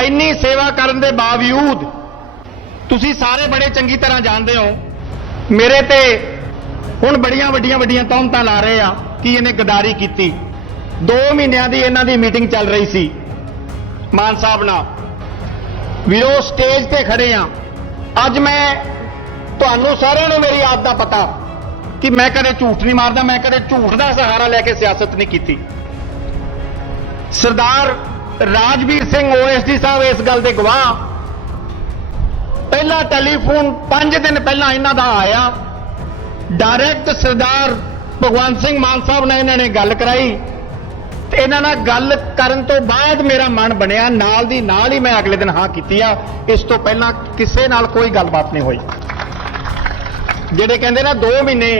ਇੰਨੀ ਸੇਵਾ ਕਰਨ ਦੇ ਬਾਵਜੂਦ ਤੁਸੀਂ ਸਾਰੇ ਬੜੇ ਚੰਗੀ ਤਰ੍ਹਾਂ ਜਾਣਦੇ ਹੋ। ਮੇਰੇ ਤੇ ਹੁਣ ਬੜੀਆਂ ਵੱਡੀਆਂ ਵੱਡੀਆਂ ਤੌਮਤਾਂ ਲਾ ਰਹੇ ਆ ਕਿ ਇਹਨੇ ਗਦਾਰੀ ਕੀਤੀ। 2 ਮਹੀਨਿਆਂ ਦੀ ਇਹਨਾਂ ਦੀ ਮੀਟਿੰਗ ਚੱਲ ਰਹੀ ਸੀ। ਮਾਨ ਸਾਹਿਬ ਨਾਲ। ਵੀਰੋ, ਸਟੇਜ ਤੇ ਖੜੇ ਆ। ਅੱਜ ਮੈਂ ਤੁਹਾਨੂੰ ਸਾਰਿਆਂ ਨੂੰ ਮੇਰੀ ਆਦਤ ਦਾ ਪਤਾ ਕਿ ਮੈਂ ਕਦੇ ਝੂਠ ਨਹੀਂ ਮਾਰਦਾ, ਮੈਂ ਕਦੇ ਝੂਠ ਦਾ ਸਹਾਰਾ ਲੈ ਕੇ ਸਿਆਸਤ ਨਹੀਂ ਕੀਤੀ। ਸਰਦਾਰ ਰਾਜਵੀਰ ਸਿੰਘ ਓਐਸਡੀ ਸਾਹਿਬ ਇਸ ਗੱਲ ਦੇ ਗਵਾਹ। ਪਹਿਲਾ ਟੈਲੀਫੋਨ 5 ਦਿਨ ਪਹਿਲਾਂ ਇਹਨਾਂ ਦਾ ਆਇਆ। ਡਾਇਰੈਕਟ ਸਰਦਾਰ ਭਗਵੰਤ ਸਿੰਘ ਮਾਨ ਸਾਹਿਬ ਨਾਲ ਇਹਨਾਂ ਨੇ ਗੱਲ ਕਰਾਈ। ਤੇ ਇਹਨਾਂ ਨਾਲ ਗੱਲ ਕਰਨ ਤੋਂ ਬਾਅਦ ਮੇਰਾ ਮਨ ਬਣਿਆ, ਨਾਲ ਦੀ ਨਾਲ ਹੀ ਮੈਂ ਅਗਲੇ ਦਿਨ ਹਾਂ ਕੀਤੀ ਆ। ਇਸ ਤੋਂ ਪਹਿਲਾਂ ਕਿਸੇ ਨਾਲ ਕੋਈ ਗੱਲਬਾਤ ਨਹੀਂ ਹੋਈ। ਜਿਹੜੇ ਕਹਿੰਦੇ ਨਾ 2 ਮਹੀਨੇ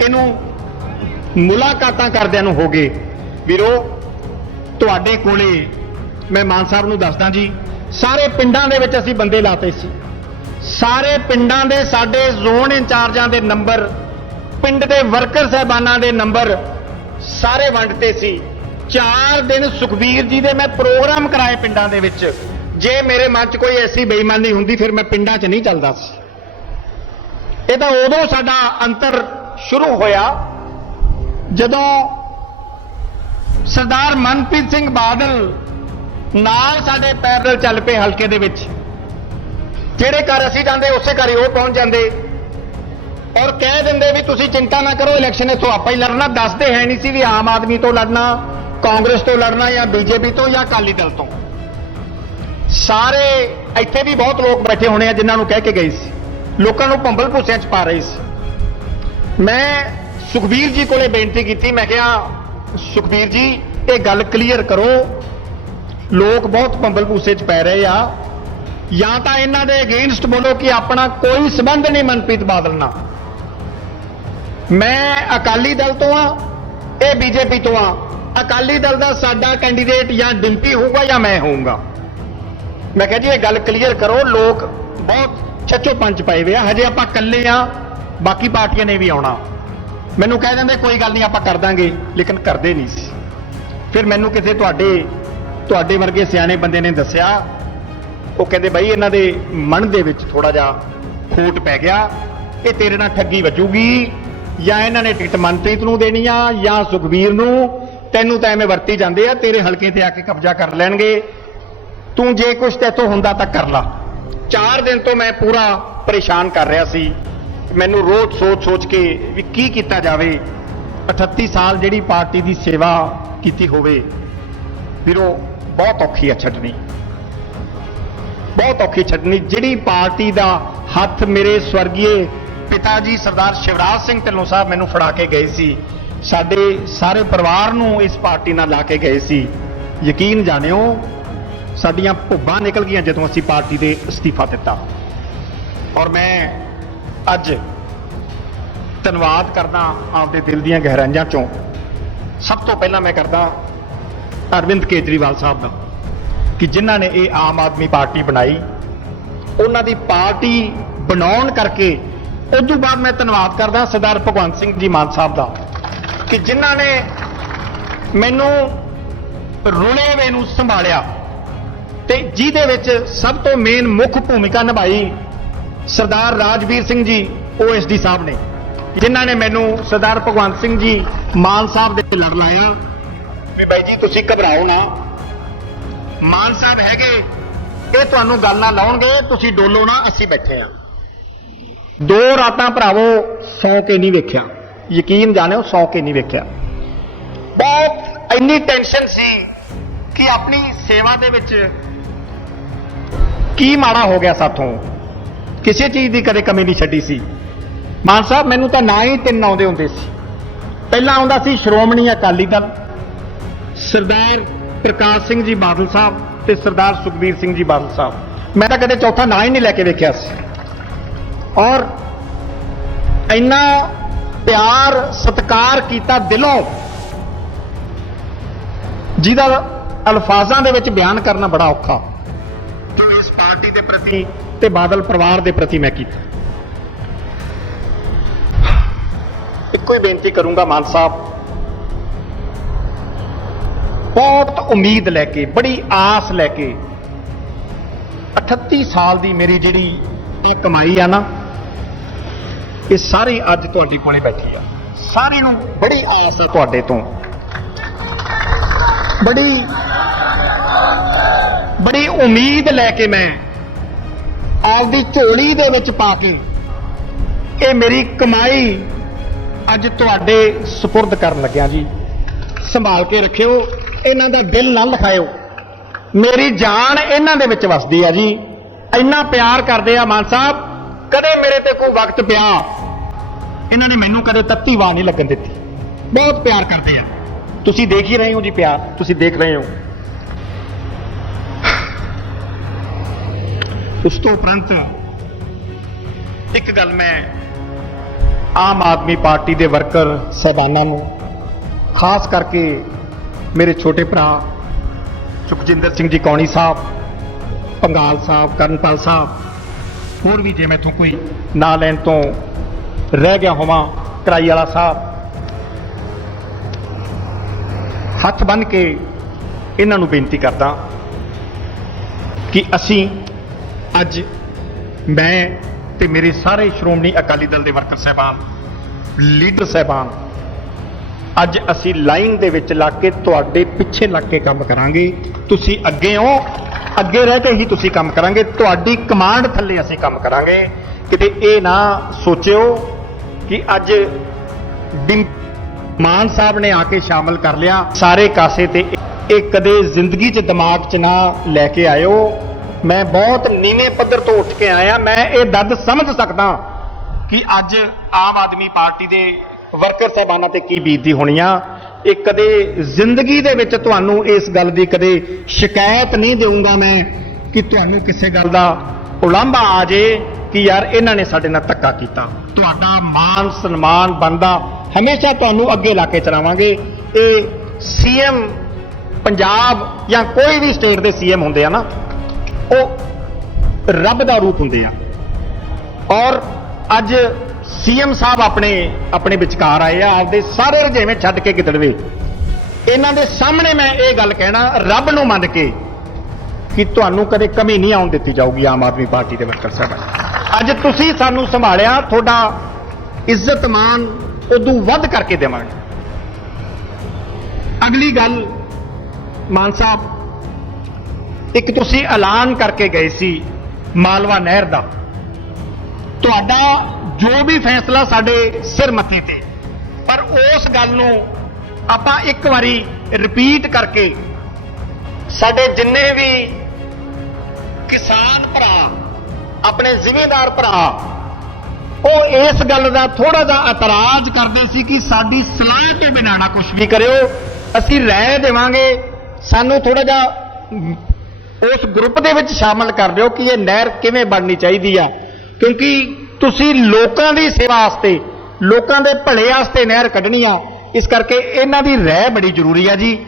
ਇਹਨੂੰ ਮੁਲਾਕਾਤਾਂ ਕਰਦਿਆਂ ਨੂੰ ਹੋ ਗਏ। ਵੀਰੋ ਤੁਹਾਡੇ ਕੋਲੇ ਮੈਂ ਮਾਨ ਸਾਹਿਬ ਨੂੰ ਦੱਸਦਾ ਜੀ, ਸਾਰੇ ਪਿੰਡਾਂ ਦੇ ਵਿੱਚ ਅਸੀਂ ਬੰਦੇ ਲਾਤੇ ਸੀ। ਸਾਰੇ ਪਿੰਡਾਂ ਦੇ ਸਾਡੇ ਜ਼ੋਨ ਇੰਚਾਰਜਾਂ ਦੇ ਨੰਬਰ, ਪਿੰਡ ਦੇ ਵਰਕਰ ਸਹਿਬਾਨਾਂ ਦੇ ਨੰਬਰ ਸਾਰੇ ਵੰਡਤੇ ਸੀ। 4 ਦਿਨ ਸੁਖਬੀਰ ਜੀ ਦੇ ਮੈਂ ਪ੍ਰੋਗਰਾਮ ਕਰਾਏ ਪਿੰਡਾਂ ਦੇ ਵਿੱਚ। ਜੇ ਮੇਰੇ ਮਨ 'ਚ ਕੋਈ ਐਸੀ ਬੇਈਮਾਨੀ ਹੁੰਦੀ, ਫਿਰ ਮੈਂ ਪਿੰਡਾਂ 'ਚ ਨਹੀਂ ਚੱਲਦਾ ਸੀ। ਇਹ ਤਾਂ ਉਦੋਂ ਸਾਡਾ ਅੰਤਰ ਸ਼ੁਰੂ ਹੋਇਆ, ਜਦੋਂ ਸਰਦਾਰ ਮਨਪ੍ਰੀਤ ਸਿੰਘ ਬਾਦਲ ਨਾਲ ਸਾਡੇ ਪੈਰਲ ਚੱਲ ਪਏ ਹਲਕੇ ਦੇ ਵਿੱਚ। ਜਿਹੜੇ ਘਰ ਅਸੀਂ ਜਾਂਦੇ, ਉਸੇ ਘਰ ਉਹ ਪਹੁੰਚ ਜਾਂਦੇ। ਔਰ ਕਹਿ ਦਿੰਦੇ ਵੀ ਤੁਸੀਂ ਚਿੰਤਾ ਨਾ ਕਰੋ, ਇਲੈਕਸ਼ਨ ਇੱਥੋਂ ਆਪਾਂ ਹੀ ਲੜਨਾ। ਦੱਸਦੇ ਹੈ ਨਹੀਂ ਸੀ ਵੀ ਆਮ ਆਦਮੀ ਤੋਂ ਲੜਨਾ, ਕਾਂਗਰਸ ਤੋਂ ਲੜਨਾ ਜਾਂ ਬੀਜੇਪੀ ਤੋਂ ਜਾਂ ਅਕਾਲੀ ਦਲ ਤੋਂ। ਸਾਰੇ ਇੱਥੇ ਵੀ ਬਹੁਤ ਲੋਕ ਬੈਠੇ ਹੋਣੇ ਆ ਜਿਨ੍ਹਾਂ ਨੂੰ ਕਹਿ ਕੇ ਗਏ ਸੀ। ਲੋਕਾਂ ਨੂੰ ਭੰਬਲ ਭੂਸਿਆਂ 'ਚ ਪਾ ਰਹੇ ਸੀ। ਮੈਂ ਸੁਖਬੀਰ ਜੀ ਕੋਲੇ ਬੇਨਤੀ ਕੀਤੀ, ਮੈਂ ਕਿਹਾ ਸੁਖਬੀਰ ਜੀ, ਇਹ ਗੱਲ ਕਲੀਅਰ ਕਰੋ। ਲੋਕ ਬਹੁਤ ਪੰਬਲ ਭੂਸੇ 'ਚ ਪੈ ਰਹੇ ਆ। ਜਾਂ ਤਾਂ ਇਹਨਾਂ ਦੇ ਅਗੇਂਸਟ ਬੋਲੋ ਕਿ ਆਪਣਾ ਕੋਈ ਸਬੰਧ ਨਹੀਂ ਮਨਪ੍ਰੀਤ ਬਾਦਲ ਨਾਲ। ਮੈਂ ਅਕਾਲੀ ਦਲ ਤੋਂ ਆ ਇਹ ਬੀਜੇਪੀ ਤੋਂ ਆ ਅਕਾਲੀ ਦਲ ਦਾ ਸਾਡਾ ਕੈਂਡੀਡੇਟ ਜਾਂ ਡਿੰਪੀ ਹੋਊਗਾ ਜਾਂ ਮੈਂ ਹੋਊਂਗਾ। ਮੈਂ ਕਿਹਾ ਜੀ, ਇਹ ਗੱਲ ਕਲੀਅਰ ਕਰੋ। ਲੋਕ ਬਹੁਤ ਛੱਚੋ ਪੰਜ ਪਏ ਵੇ ਆ। ਹਜੇ ਆਪਾਂ ਇਕੱਲੇ ਆ, ਬਾਕੀ ਪਾਰਟੀਆਂ ਨੇ ਵੀ ਆਉਣਾ। ਮੈਨੂੰ ਕਹਿ ਦਿੰਦੇ, ਕੋਈ ਗੱਲ ਨਹੀਂ, ਆਪਾਂ ਕਰ ਦਾਂਗੇ। ਲੇਕਿਨ ਕਰਦੇ ਨਹੀਂ ਸੀ। ਫਿਰ ਮੈਨੂੰ ਕਿਸੇ ਤੁਹਾਡੇ ਤੁਹਾਡੇ ਵਰਗੇ ਸਿਆਣੇ ਬੰਦੇ ਨੇ ਦੱਸਿਆ, ਉਹ ਕਹਿੰਦੇ, ਬਾਈ, ਇਹਨਾਂ ਦੇ ਮਨ ਦੇ ਵਿੱਚ ਥੋੜਾ ਜਿਹਾ ਖੋਟ ਪੈ ਗਿਆ। ਇਹ ਤੇਰੇ ਨਾਲ ਠੱਗੀ ਵੱਜੂਗੀ, ਜਾਂ ਇਹਨਾਂ ਨੇ ਟਿਕਟ ਮਨਪ੍ਰੀਤ ਨੂੰ ਦੇਣੀ ਆ, ਜਾਂ ਸੁਖਵੀਰ ਨੂੰ। ਤੈਨੂੰ ਤਾਂ ਐਵੇਂ ਵਰਤੀ ਜਾਂਦੇ ਆ, ਤੇਰੇ ਹਲਕੇ ਤੇ ਆ ਕੇ ਕਬਜ਼ਾ ਕਰ ਲੈਣਗੇ। ਤੂੰ ਜੇ ਕੁਛ ਤੇਤੋਂ ਹੁੰਦਾ ਤਾਂ ਕਰ ਲਾ। 4 ਦਿਨ ਤੋਂ ਮੈਂ ਪੂਰਾ ਪਰੇਸ਼ਾਨ ਕਰ ਰਿਹਾ ਸੀ। ਮੈਨੂੰ ਰੋਜ਼ ਸੋਚ-ਸੋਚ ਕੇ ਵੀ ਕੀ ਕੀਤਾ ਜਾਵੇ। 38 ਸਾਲ ਜਿਹੜੀ ਪਾਰਟੀ ਦੀ ਸੇਵਾ ਕੀਤੀ ਹੋਵੇ। ਵੀਰੋ, ਬਹੁਤ ਔਖੀ ਆ ਛੱਡਣੀ। ਬਹੁਤ ਔਖੀ ਛੱਡਣੀ। ਜਿਹੜੀ ਪਾਰਟੀ ਦਾ ਹੱਥ ਮੇਰੇ ਸਵਰਗੀਏ ਪਿਤਾ ਜੀ ਸਰਦਾਰ ਸ਼ਿਵਰਾਜ ਸਿੰਘ ਢਿੱਲੋਂ ਸਾਹਿਬ ਮੈਨੂੰ ਫੜਾ ਕੇ ਗਏ ਸੀ, ਸਾਡੇ ਸਾਰੇ ਪਰਿਵਾਰ ਨੂੰ ਇਸ ਪਾਰਟੀ ਨਾਲ ਲਾ ਕੇ ਗਏ ਸੀ। ਯਕੀਨ ਜਾਣਿਓ, ਸਾਡੀਆਂ ਭੁੱਬਾਂ ਨਿਕਲ ਗਈਆਂ ਜਦੋਂ ਅਸੀਂ ਪਾਰਟੀ ਦੇ ਅਸਤੀਫਾ ਦਿੱਤਾ। ਔਰ ਮੈਂ ਅੱਜ ਧੰਨਵਾਦ ਕਰਦਾ ਆਪਦੇ ਦਿਲ ਦੀਆਂ ਗਹਿਰਾਈਆਂ ਚੋਂ। ਸਭ ਤੋਂ ਪਹਿਲਾਂ ਮੈਂ ਕਰਦਾ ਅਰਵਿੰਦ ਕੇਜਰੀਵਾਲ ਸਾਹਿਬ ਦਾ ਕਿ ਜਿਨ੍ਹਾਂ ਨੇ ਇਹ ਆਮ ਆਦਮੀ ਪਾਰਟੀ ਬਣਾਈ, ਉਹਨਾਂ ਦੀ ਪਾਰਟੀ ਬਣਾਉਣ ਕਰਕੇ ਉਸ ਤੋਂ ਬਾਅਦ ਮੈਂ ਧੰਨਵਾਦ ਕਰਦਾ ਸਰਦਾਰ ਭਗਵੰਤ ਸਿੰਘ ਜੀ ਮਾਨ ਸਾਹਿਬ ਦਾ ਕਿ ਜਿਨ੍ਹਾਂ ਨੇ ਮੈਨੂੰ ਰੁਲੇ ਵੇ ਨੂੰ ਸੰਭਾਲਿਆ ਤੇ ਜਿਹਦੇ ਵਿੱਚ ਸਭ ਤੋਂ ਮੇਨ ਮੁੱਖ ਭੂਮਿਕਾ ਨਿਭਾਈ ਸਰਦਾਰ ਰਾਜਵੀਰ ਸਿੰਘ ਜੀ ਓਐਸਡੀ ਸਾਹਿਬ ਨੇ। ਜਿਨ੍ਹਾਂ ਨੇ ਮੈਨੂੰ ਸਰਦਾਰ ਭਗਵੰਤ ਸਿੰਘ ਜੀ ਮਾਨ ਸਾਹਿਬ ਦੇ ਲੜ ਲਾਇਆ। ਵੀ ਬਾਈ ਜੀ, ਤੁਸੀਂ ਘਬਰਾਓ ਨਾ। ਮਾਨ ਸਾਹਿਬ ਹੈਗੇ, ਇਹ ਤੁਹਾਨੂੰ ਗੱਲ ਨਾ ਲਾਉਣਗੇ, ਤੁਸੀਂ ਡੋਲੋ ਨਾ, ਅਸੀਂ ਬੈਠੇ ਆ। ਦੋ ਰਾਤਾਂ ਭਰਾਵੋ, ਸੌ ਕੇ ਨਹੀਂ ਵੇਖਿਆ। ਯਕੀਨ ਜਾਣਿਓ, ਸੌ ਕੇ ਨਹੀਂ ਵੇਖਿਆ। ਬਹੁਤ ਇੰਨੀ ਟੈਨਸ਼ਨ ਸੀ ਕਿ ਆਪਣੀ ਸੇਵਾ ਦੇ ਵਿੱਚ ਕੀ ਮਾੜਾ ਹੋ ਗਿਆ ਸਾਥੋਂ। ਕਿਸੇ ਚੀਜ਼ ਦੀ ਕਦੇ ਕਮੀ ਨਹੀਂ ਛੱਡੀ ਸੀ। ਮਾਨ ਸਾਹਿਬ, ਮੈਨੂੰ ਤਾਂ ਨਾ ਹੀ ਤਿੰਨ ਆਉਂਦੇ ਹੁੰਦੇ ਸੀ। ਪਹਿਲਾਂ ਆਉਂਦਾ ਸੀ ਸ਼੍ਰੋਮਣੀ ਅਕਾਲੀ ਦਲ, ਸਰਦਾਰ ਪ੍ਰਕਾਸ਼ ਸਿੰਘ ਜੀ ਬਾਦਲ ਸਾਹਿਬ ਤੇ ਸਰਦਾਰ ਸੁਖਬੀਰ ਸਿੰਘ ਜੀ ਬਾਦਲ ਸਾਹਿਬ। ਮੈਂ ਤਾਂ ਕਦੇ ਚੌਥਾ ਨਾਂ ਹੀ ਨਹੀਂ ਲੈ ਕੇ ਵੇਖਿਆ ਸੀ। ਔਰ ਇੰਨਾ ਪਿਆਰ, ਸਤਿਕਾਰ ਕੀਤਾ ਦਿਲੋਂ, ਜਿਹਦਾ ਅਲਫਾਜ਼ਾਂ ਦੇ ਵਿੱਚ ਬਿਆਨ ਕਰਨਾ ਬੜਾ ਔਖਾ। ਇਸ ਪਾਰਟੀ ਦੇ ਪ੍ਰਤੀ ਤੇ ਬਾਦਲ ਪਰਿਵਾਰ ਦੇ ਪ੍ਰਤੀ ਮੈਂ ਕੀਤਾ। ਇੱਕੋ ਹੀ ਬੇਨਤੀ ਕਰੂੰਗਾ ਮਾਨ ਸਾਹਿਬ। ਬਹੁਤ ਉਮੀਦ ਲੈ ਕੇ, ਬੜੀ ਆਸ ਲੈ ਕੇ 38 ਸਾਲ ਦੀ ਮੇਰੀ ਜਿਹੜੀ ਇਹ ਕਮਾਈ ਆ ਨਾ, ਇਹ ਸਾਰੀ ਅੱਜ ਤੁਹਾਡੇ ਕੋਲੇ ਬੈਠੀ ਆ। ਸਾਰੀ ਨੂੰ ਬੜੀ ਆਸ ਆ ਤੁਹਾਡੇ ਤੋਂ। ਬੜੀ ਬੜੀ ਉਮੀਦ ਲੈ ਕੇ ਮੈਂ ਆਪਦੀ ਝੋਲੀ ਦੇ ਵਿੱਚ ਪਾ ਕੇ ਇਹ ਮੇਰੀ ਕਮਾਈ ਅੱਜ ਤੁਹਾਡੇ ਸਪੁਰਦ ਕਰਨ ਲੱਗਿਆ ਜੀ। ਸੰਭਾਲ ਕੇ ਰੱਖਿਓ, ਇਹਨਾਂ ਦਾ ਦਿਲ ਨਾ ਲਿਖਾਇਓ। ਮੇਰੀ ਜਾਨ ਇਹਨਾਂ ਦੇ ਵਿੱਚ ਵਸਦੀ ਆ ਜੀ। ਇੰਨਾ ਪਿਆਰ ਕਰਦੇ ਆ ਮਾਨ ਸਾਹਿਬ, ਕਦੇ ਮੇਰੇ ਤੇ ਕੋਈ ਵਕਤ ਪਿਆ, ਇਹਨਾਂ ਨੇ ਮੈਨੂੰ ਕਦੇ ਤੱਤੀ ਵਾਹ ਨਹੀਂ ਲੱਗਣ ਦਿੱਤੀ। ਬਹੁਤ ਪਿਆਰ ਕਰਦੇ ਆ। ਤੁਸੀਂ ਦੇਖ ਹੀ ਰਹੇ ਹੋ ਜੀ ਪਿਆਰ, ਤੁਸੀਂ ਦੇਖ ਰਹੇ ਹੋ। ਉਸ ਤੋਂ ਉਪਰੰਤ ਇੱਕ ਗੱਲ ਮੈਂ ਆਮ ਆਦਮੀ ਪਾਰਟੀ ਦੇ ਵਰਕਰ ਸਹਿਬਾਨਾਂ ਨੂੰ, ਖਾਸ ਕਰਕੇ ਮੇਰੇ ਛੋਟੇ ਭਰਾ ਸੁਖਜਿੰਦਰ ਸਿੰਘ ਜੀ ਕੌਣੀ ਸਾਹਿਬ, ਪੰਗਾਲ ਸਾਹਿਬ, ਕਰਨਪਾਲ ਸਾਹਿਬ, ਹੋਰ ਵੀ ਜੇ ਮੈਥੋਂ ਕੋਈ ਨਾਂ ਲੈਣ ਤੋਂ ਰਹਿ ਗਿਆ ਹੋਵਾਂ, ਕਰਾਈ ਵਾਲਾ ਸਾਹਿਬ, ਹੱਥ ਬੰਨ ਕੇ ਇਹਨਾਂ ਨੂੰ ਬੇਨਤੀ ਕਰਦਾ ਕਿ ਅਸੀਂ ਅੱਜ ਮੈਂ ਤੇ ਮੇਰੇ ਸਾਰੇ ਸ਼੍ਰੋਮਣੀ ਅਕਾਲੀ ਦਲ ਦੇ ਵਰਕਰ ਸਹਿਬਾਨ, ਲੀਡਰ ਸਹਿਬਾਨ, ਅੱਜ ਅਸੀਂ ਲਾਈਨ ਦੇ ਵਿੱਚ ਲੱਗ ਕੇ ਤੁਹਾਡੇ ਪਿੱਛੇ ਲੱਗ ਕੇ ਕੰਮ ਕਰਾਂਗੇ। ਤੁਸੀਂ ਅੱਗੇ ਹੋ, ਅੱਗੇ ਰਹਿ ਕੇ ਹੀ ਤੁਸੀਂ ਕੰਮ ਕਰਾਂਗੇ। ਤੁਹਾਡੀ ਕਮਾਂਡ ਥੱਲੇ ਅਸੀਂ ਕੰਮ ਕਰਾਂਗੇ। ਕਿਤੇ ਇਹ ਨਾ ਸੋਚਿਓ ਕਿ ਅੱਜ ਮਾਨ ਸਾਹਿਬ ਨੇ ਆ ਕੇ ਸ਼ਾਮਲ ਕਰ ਲਿਆ। ਸਾਰੇ ਕਾਸੇ ਤੇ ਇਹ ਕਦੇ ਜ਼ਿੰਦਗੀ 'ਚ ਦਿਮਾਗ 'ਚ ਨਾ ਲੈ ਕੇ ਆਇਓ। ਮੈਂ ਬਹੁਤ ਨੀਵੇਂ ਪੱਧਰ ਤੋਂ ਉੱਠ ਕੇ ਆਇਆ। ਮੈਂ ਇਹ ਦਰਦ ਸਮਝ ਸਕਦਾ ਕਿ ਅੱਜ ਆਮ ਆਦਮੀ ਪਾਰਟੀ ਦੇ ਵਰਕਰ ਸਾਹਿਬਾਨਾਂ ਤੇ ਕੀ ਬੀਤਦੀ ਹੋਣੀ ਆ। ਇਹ ਕਦੇ ਜ਼ਿੰਦਗੀ ਦੇ ਵਿੱਚ ਤੁਹਾਨੂੰ ਇਸ ਗੱਲ ਦੀ ਕਦੇ ਸ਼ਿਕਾਇਤ ਨਹੀਂ ਦੇਵਾਂਗਾ ਮੈਂ ਕਿ ਤੁਹਾਨੂੰ ਕਿਸੇ ਗੱਲ ਦਾ ਉਲਾਂਭਾ ਆ ਜੇ ਕਿ ਯਾਰ ਇਹਨਾਂ ਨੇ ਸਾਡੇ ਨਾਲ ਧੱਕਾ ਕੀਤਾ। ਤੁਹਾਡਾ ਮਾਨ ਸਨਮਾਨ ਬੰਦਾ ਹਮੇਸ਼ਾ ਤੁਹਾਨੂੰ ਅੱਗੇ ਲਾ ਕੇ ਚਲਾਵਾਂਗੇ। ਇਹ ਸੀਐਮ ਪੰਜਾਬ ਜਾਂ ਕੋਈ ਵੀ ਸਟੇਟ ਦੇ ਸੀਐਮ ਹੁੰਦੇ ਆ ਨਾ ਉਹ ਰੱਬ ਦਾ ਰੂਪ ਹੁੰਦੇ ਆ। ਔਰ ਅੱਜ ਸੀਐਮ ਸਾਹਿਬ ਆਪਣੇ ਆਪਣੇ ਵਿਚਕਾਰ ਆਏ ਆ, ਆਪਦੇ ਸਾਰੇ ਰਜੇਵੇਂ ਛੱਡ ਕੇ ਕਿਤੜਵੇ ਇਹਨਾਂ ਦੇ ਸਾਹਮਣੇ ਮੈਂ ਇਹ ਗੱਲ ਕਹਿਣਾ, ਰੱਬ ਨੂੰ ਮੰਨ ਕੇ ਕਿ ਤੁਹਾਨੂੰ ਕਦੇ ਕਮੀ ਨਹੀਂ ਆਉਣ ਦਿੱਤੀ ਜਾਊਗੀ ਆਮ ਆਦਮੀ ਪਾਰਟੀ ਦੇ ਵਰਕਰ ਸਾਹਿਬ ਅੱਜ ਤੁਸੀਂ ਸਾਨੂੰ ਸੰਭਾਲਿਆ, ਤੁਹਾਡਾ ਇੱਜ਼ਤ ਮਾਨ ਉਦੋਂ ਵੱਧ ਕਰਕੇ ਦੇਵਾਂਗੇ। ਅਗਲੀ ਗੱਲ, ਮਾਨ ਸਾਹਿਬ ਇੱਕ ਤੁਸੀਂ ਐਲਾਨ ਕਰਕੇ ਗਏ ਸੀ ਮਾਲਵਾ ਨਹਿਰ ਦਾ। ਤੁਹਾਡਾ ਜੋ ਵੀ ਫੈਸਲਾ ਸਾਡੇ ਸਿਰ ਮੱਥੇ ਤੇ। ਪਰ ਉਸ ਗੱਲ ਨੂੰ ਆਪਾਂ ਇੱਕ ਵਾਰੀ ਰਿਪੀਟ ਕਰਕੇ ਸਾਡੇ ਜਿੰਨੇ ਵੀ ਕਿਸਾਨ ਭਰਾ, ਆਪਣੇ ਜ਼ਿਮੀਂਦਾਰ ਭਰਾ, ਉਹ ਇਸ ਗੱਲ ਦਾ ਥੋੜਾ ਜਿਹਾ ਇਤਰਾਜ਼ ਕਰਦੇ ਸੀ ਕਿ ਸਾਡੀ ਸਲਾਹ ਤੋਂ ਬਿਨਾਂ ਨਾ ਕੁਝ ਵੀ ਕਰਿਓ। ਅਸੀਂ ਰਾਏ ਦੇਵਾਂਗੇ, ਸਾਨੂੰ ਥੋੜਾ ਜਿਹਾ ਉਸ ਗਰੁੱਪ ਦੇ ਵਿੱਚ ਸ਼ਾਮਲ ਕਰ ਦਿਓ ਕਿ ਇਹ ਨਹਿਰ ਕਿਵੇਂ ਬਣਨੀ ਚਾਹੀਦੀ ਆ। ਕਿਉਂਕਿ ਤੁਸੀਂ ਲੋਕਾਂ ਦੀ ਸੇਵਾ ਵਾਸਤੇ, ਲੋਕਾਂ ਦੇ ਭਲੇ ਵਾਸਤੇ ਨਹਿਰ ਕੱਢਣੀ ਆ। ਇਸ ਕਰਕੇ ਇਹਨਾਂ ਦੀ ਰਹਿ ਬੜੀ ਜ਼ਰੂਰੀ ਆ ਜੀ।